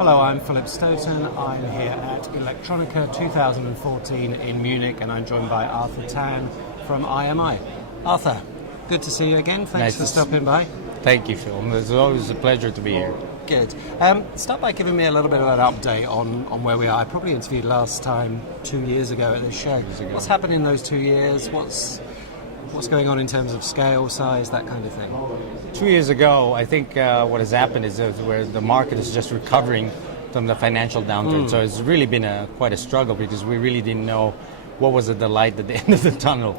Hello, I'm Philip Stoten. I'm here at Electronica 2014 in Munich, and I'm joined by Arthur Tan from IMI. Arthur, good to see you again. Thanks for stopping by. Thank you, Phil. It's always a pleasure to be here. Good. Start by giving me a little bit of an update on where we are. I probably interviewed last time 2 years ago at this show. What's happened in those 2 years? What's going on in terms of scale, size, that kind of thing? 2 years ago, I think what has happened is where the market is just recovering from the financial downturn. So it's really been quite a struggle because we really didn't know what was the light at the end of the tunnel.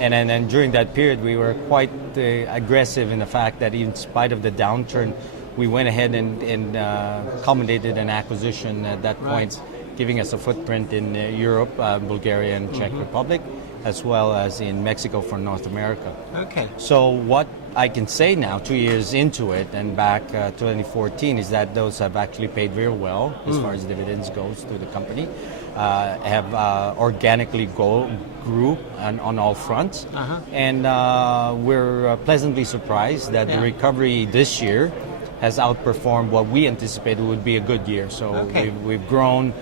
And then during that period, we were quite aggressive in the fact that in spite of the downturn, we went ahead and accommodated an acquisition at that point, giving us a footprint in Europe, Bulgaria and Czech Republic, as well as in Mexico for North America. Okay. So what I can say now, 2 years into it and back 2014, is that those have actually paid very well as far as dividends goes to the company. Have organically grew on all fronts. And we're pleasantly surprised that the recovery this year has outperformed what we anticipated would be a good year. So we've grown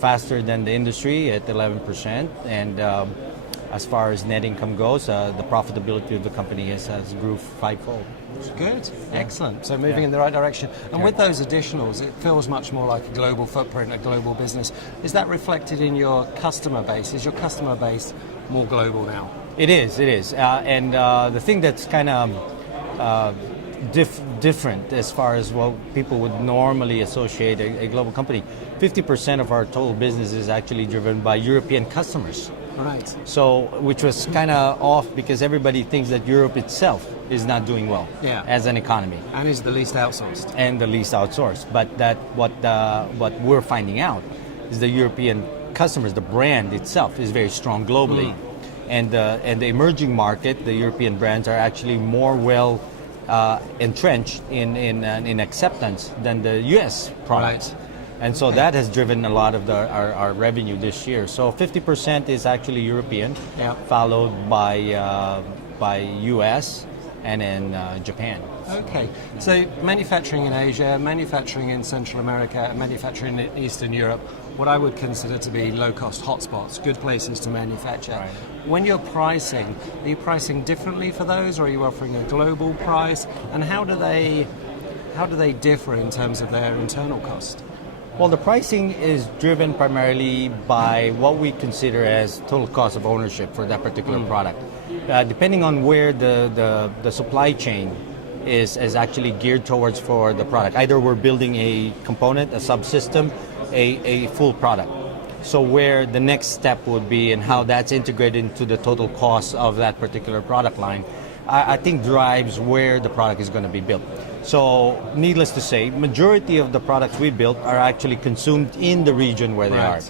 faster than the industry at 11%. And as far as net income goes, the profitability of the company has grew fivefold. Good, excellent. So moving in the right direction. And with those additionals, it feels much more like a global footprint, a global business. Is that reflected in your customer base? Is your customer base more global now? It is. And the thing that's kind of different as far as what people would normally associate a global company, 50% of our total business is actually driven by European customers. Right. So, which was kind of off because everybody thinks that Europe itself is not doing well as an economy. And is the least outsourced. And the least outsourced. But that what we're finding out is the European customers, the brand itself is very strong globally. And the emerging market, the European brands are actually more well entrenched in acceptance than the U.S. products. Right. And so that has driven a lot of our revenue this year. So 50% is actually European, followed by U.S. and then Japan. Okay, so manufacturing in Asia, manufacturing in Central America, and manufacturing in Eastern Europe, what I would consider to be low-cost hotspots, good places to manufacture. Right. When you're pricing, are you pricing differently for those, or are you offering a global price? And how do they differ in terms of their internal cost? Well, the pricing is driven primarily by what we consider as total cost of ownership for that particular product. Depending on where the supply chain is actually geared towards for the product. Either we're building a component, a subsystem, a full product. So where the next step would be and how that's integrated into the total cost of that particular product line, I think drives where the product is going to be built. So needless to say, majority of the products we built are actually consumed in the region where they are.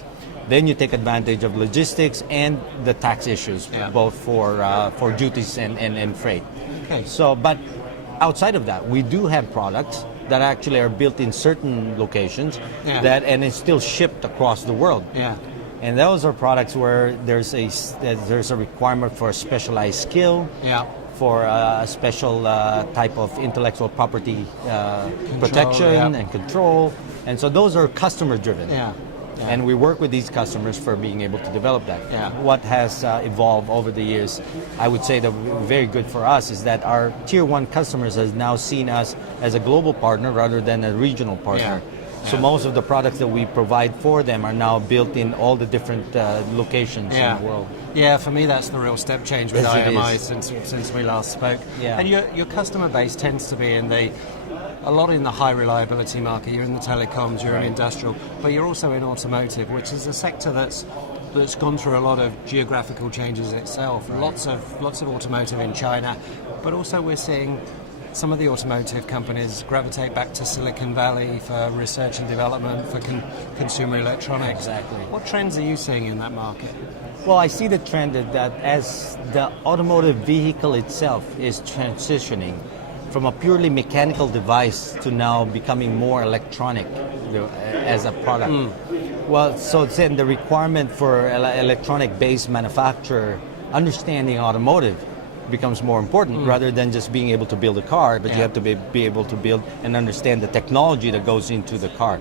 Then you take advantage of logistics and the tax issues, both for duties and freight. Okay. So, but outside of that, we do have products that actually are built in certain locations and it's still shipped across the world. And those are products where there's a requirement for a specialized skill, for a special type of intellectual property protection and control. And so those are customer driven. And we work with these customers for being able to develop that. What has evolved over the years, I would say that very good for us is that our tier one customers has now seen us as a global partner rather than a regional partner. So most of the products that we provide for them are now built in all the different locations in the world. Yeah, for me that's the real step change with IMI since we last spoke. And your customer base tends to be a lot in the high reliability market. You're in the telecoms, you're in industrial, but you're also in automotive, which is a sector that's gone through a lot of geographical changes itself. Lots of automotive in China, but also we're seeing some of the automotive companies gravitate back to Silicon Valley for research and development, for consumer electronics. Exactly. What trends are you seeing in that market? Well, I see the trend that as the automotive vehicle itself is transitioning from a purely mechanical device to now becoming more electronic as a product. Well, so then the requirement for electronic-based manufacturer understanding automotive becomes more important rather than just being able to build a car, but you have to be able to build and understand the technology that goes into the car.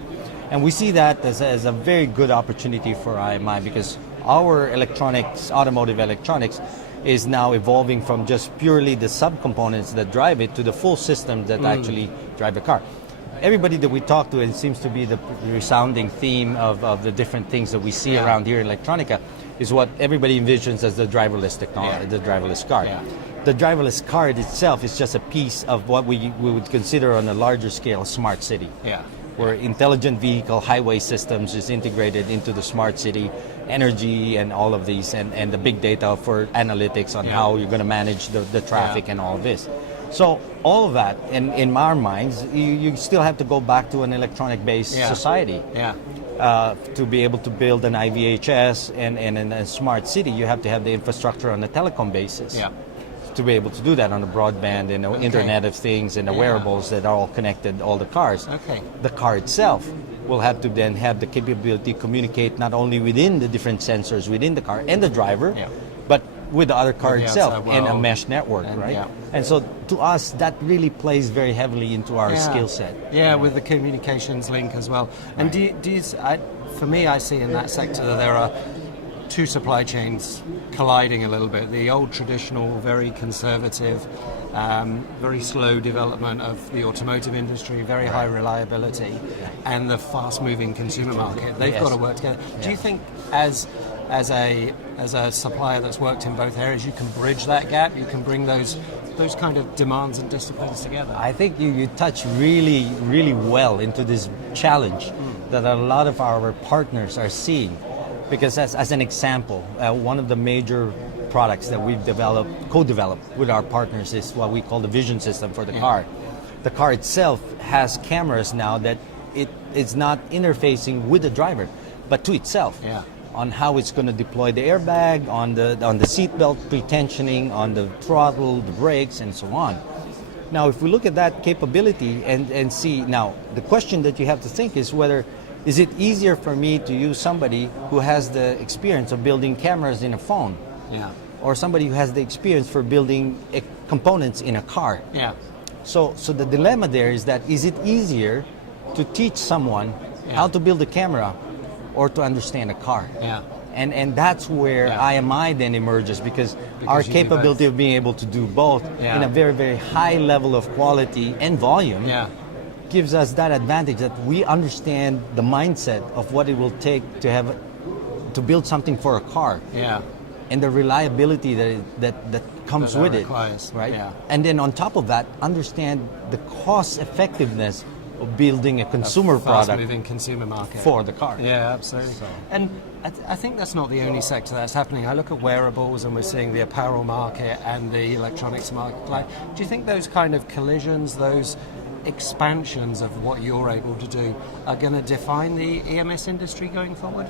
And we see that as a very good opportunity for IMI, because our electronics, automotive electronics, is now evolving from just purely the subcomponents that drive it to the full system that actually drive the car. Everybody that we talk to, and it seems to be the resounding theme of the different things that we see around here in Electronica, is what everybody envisions as the driverless technology, the driverless car. Yeah. The driverless car itself is just a piece of what we would consider on a larger scale smart city. Yeah. Where intelligent vehicle highway systems is integrated into the smart city, energy and all of these, and the big data for analytics on how you're going to manage the traffic and all of this. So all of that, and in our minds, you still have to go back to an electronic-based society. Yeah. To be able to build an IVHS and in a smart city, you have to have the infrastructure on a telecom basis. Yeah. To be able to do that on the broadband and the Internet of Things and the wearables that are all connected, all the cars. Okay. The car itself will have to then have the capability to communicate not only within the different sensors within the car and the driver, but with the other car itself and a mesh network, right? Yeah. And so to us, that really plays very heavily into our skill set. Yeah, with the communications link as well. And for me, I see in that sector that there are two supply chains colliding a little bit. The old traditional, very conservative, very slow development of the automotive industry, very high reliability, and the fast-moving consumer market. They've got to work together. Do you think as a supplier that's worked in both areas, you can bridge that gap? You can bring those kind of demands and disciplines together? I think you touch really, really well into this challenge that a lot of our partners are seeing. Because as an example, one of the major products that we've co-developed with our partners is what we call the vision system for the car. The car itself has cameras now that it's not interfacing with the driver, but to itself. Yeah. On how it's going to deploy the airbag, on the seatbelt pre-tensioning, on the throttle, the brakes, and so on. Now, if we look at that capability and see, now, the question that you have to think is whether, is it easier for me to use somebody who has the experience of building cameras in a phone? Yeah. Or somebody who has the experience for building components in a car? Yeah. So the dilemma there is that, is it easier to teach someone how to build a camera or to understand a car? Yeah. And that's where IMI then emerges, because our capability of being able to do both in a very, very high level of quality and volume gives us that advantage that we understand the mindset of what it will take to build something for a car. Yeah. And the reliability that comes with it, right? Yeah. And then on top of that, understand the cost effectiveness of building a consumer product, fast-moving consumer market for the car. Yeah, absolutely. So. And I think that's not the only sector that's happening. I look at wearables, and we're seeing the apparel market and the electronics market. Like, do you think those kind of collisions, those expansions of what you're able to do, are going to define the EMS industry going forward?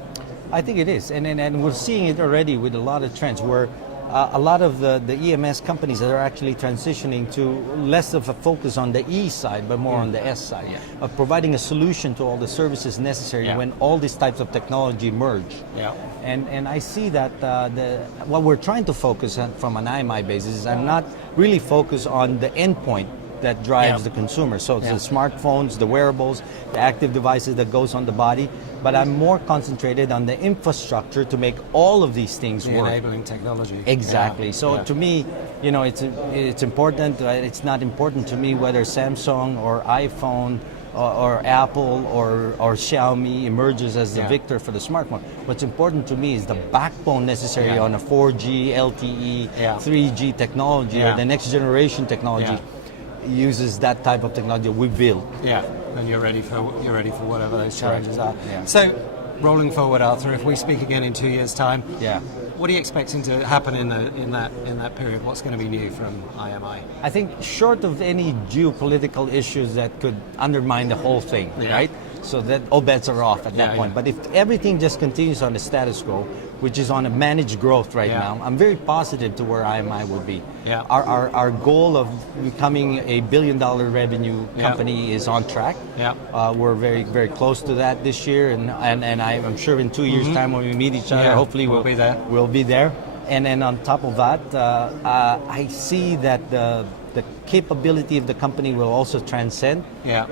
I think it is, and we're seeing it already with a lot of trends where a lot of the EMS companies that are actually transitioning to less of a focus on the E side, but more on the S side, of providing a solution to all the services necessary when all these types of technology merge. Yeah. And I see that what we're trying to focus on from an IMI basis is I'm not really focused on the endpoint that drives the consumer. So it's the smartphones, the wearables, the active devices that goes on the body, but I'm more concentrated on the infrastructure to make all of these things work. Enabling technology. Exactly. Yeah. So to me, it's important. It's not important to me whether Samsung or iPhone or Apple or Xiaomi emerges as the victor for the smartphone. What's important to me is the backbone necessary on a 4G, LTE, 3G technology or the next generation technology. Uses that type of technology we build. Yeah, and you're ready for whatever those challenges are. Yeah. So, rolling forward, Arthur, if we speak again in 2 years' time, what are you expecting to happen in that period? What's going to be new from IMI? I think short of any geopolitical issues that could undermine the whole thing, right? So that all bets are off at that point. But if everything just continues on the status quo, which is on a managed growth right now, I'm very positive to where IMI will be. Yeah. Our goal of becoming a $1 billion revenue company is on track. Yeah. We're very, very close to that this year, and I'm sure in 2 years' time when we meet each other, hopefully we'll be there. We'll be there. And then on top of that, I see that the capability of the company will also transcend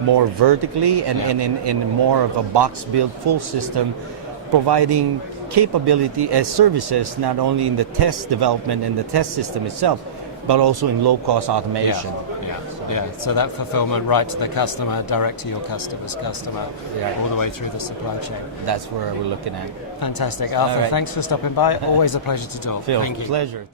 more vertically and in more of a box build full system, providing capability as services not only in the test development and the test system itself, but also in low-cost automation. So that fulfillment right to the customer, direct to your customer's customer, all the way through the supply chain. That's where we're looking at. Fantastic. Arthur, thanks for stopping by. Always a pleasure to talk. Phil, Thank you. Pleasure.